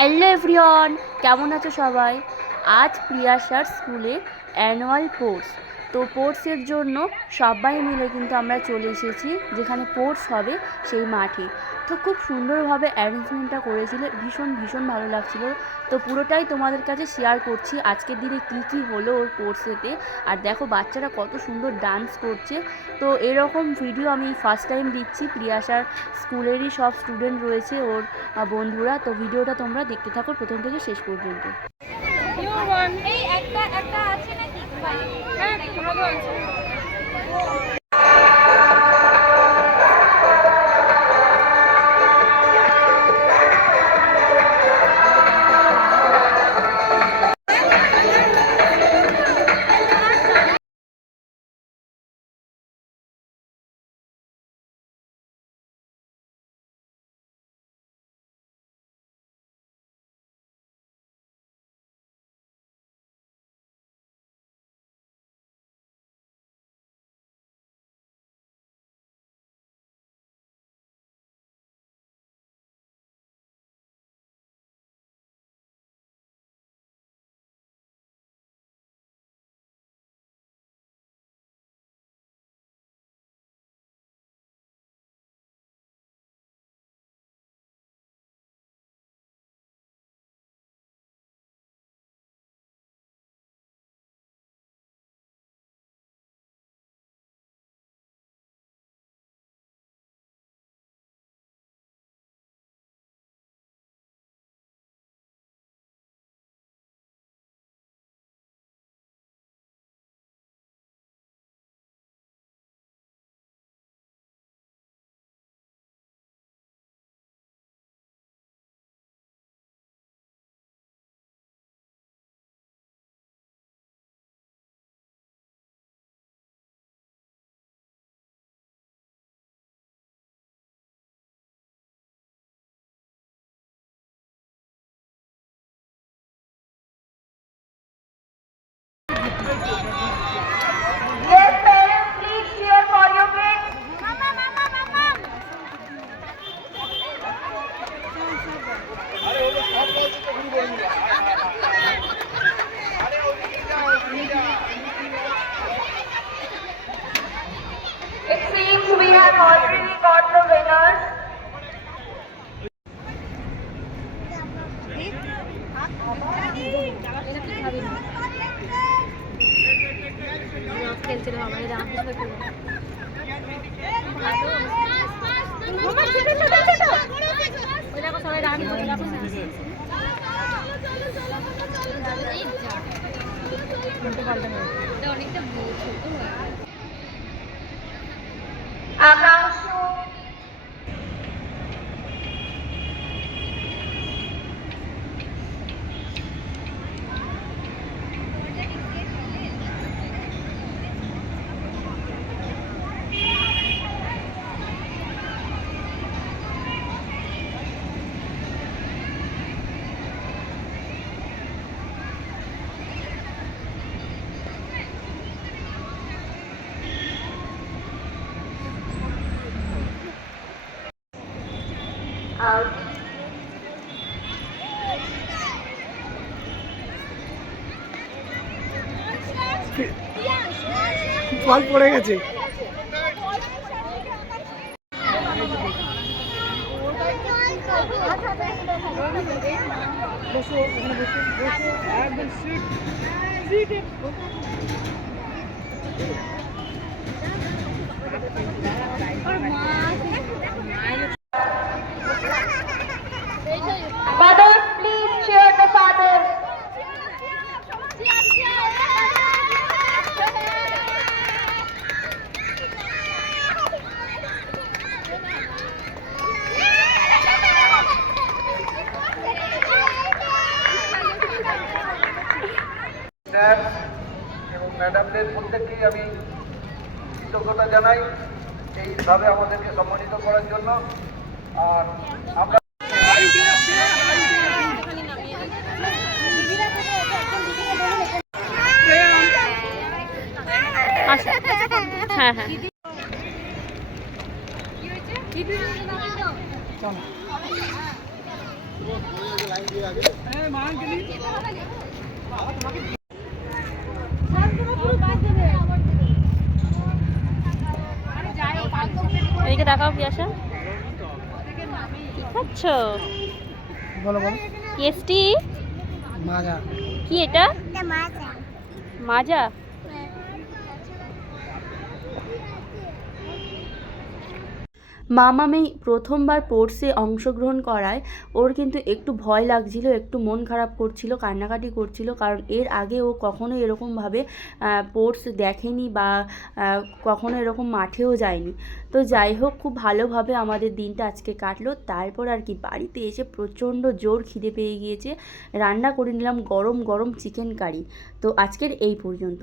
Hello everyone, কেমন আছো সবাই? আজ প্রিয়াসার স্কুলে অ্যানুয়াল স্পোর্টস। তো স্পোর্টসের জন্য সবাই মিলে কিন্তু আমরা চলে এসেছি যেখানে স্পোর্টস হবে সেই মাঠে। তো খুব সুন্দরভাবে অ্যারেঞ্জমেন্টটা করেছিল, ভীষণ ভীষণ ভালো লাগছিল। তো পুরোটাই তোমাদের কাছে শেয়ার করছি আজকের দিনে কী কী হলো ওর স্পোর্টসেতে। আর দেখো বাচ্চারা কত সুন্দর ডান্স করছে। তো এরকম ভিডিও আমি ফার্স্ট টাইম দিচ্ছি। প্রিয়াসার স্কুলেরই সব স্টুডেন্ট রয়েছে ওর বন্ধুরা। তো ভিডিওটা তোমরা দেখতে থাকো প্রথম থেকে শেষ পর্যন্ত। এই একটা একটা আছে নাকি? হ্যাঁ ভালো আছে। Yes, parents, please cheer for your kids. It seems we have already got the winners. Akanshu, out. বল পড়ে গেছে। Mothers, please cheer the fathers. Sir এবং ম্যাডামদের প্রত্যেককেই আমি কৃতজ্ঞতা জানাই এইভাবে আমাদেরকে সম্মানিত করার জন্য। আর আমরা হ্যাঁ হ্যাঁ কি হয়েছে? এদিকে দেখাও প্রিয়াশা, কি খাচ্ছ? বলো বলো। কেসটি মাজা। কি এটা? মাজা। মামামেই প্রথমবার স্পোর্টসে অংশগ্রহণ করায় ওর কিন্তু একটু ভয় লাগছিল, একটু মন খারাপ করছিল, কান্নাকাটি করছিল, কারণ এর আগে ও কখনো এরকমভাবে স্পোর্টস দেখেনি বা কখনো এরকম মাঠেও যায়নি। তো যাই হোক, খুব ভালোভাবে আমাদের দিনটা আজকে কাটলো। তারপর আর কি বাড়িতে এসে প্রচণ্ড জোর খিদে পেয়ে গিয়েছে, রান্না করে নিলাম গরম গরম চিকেন কারি। তো আজকের এই পর্যন্ত।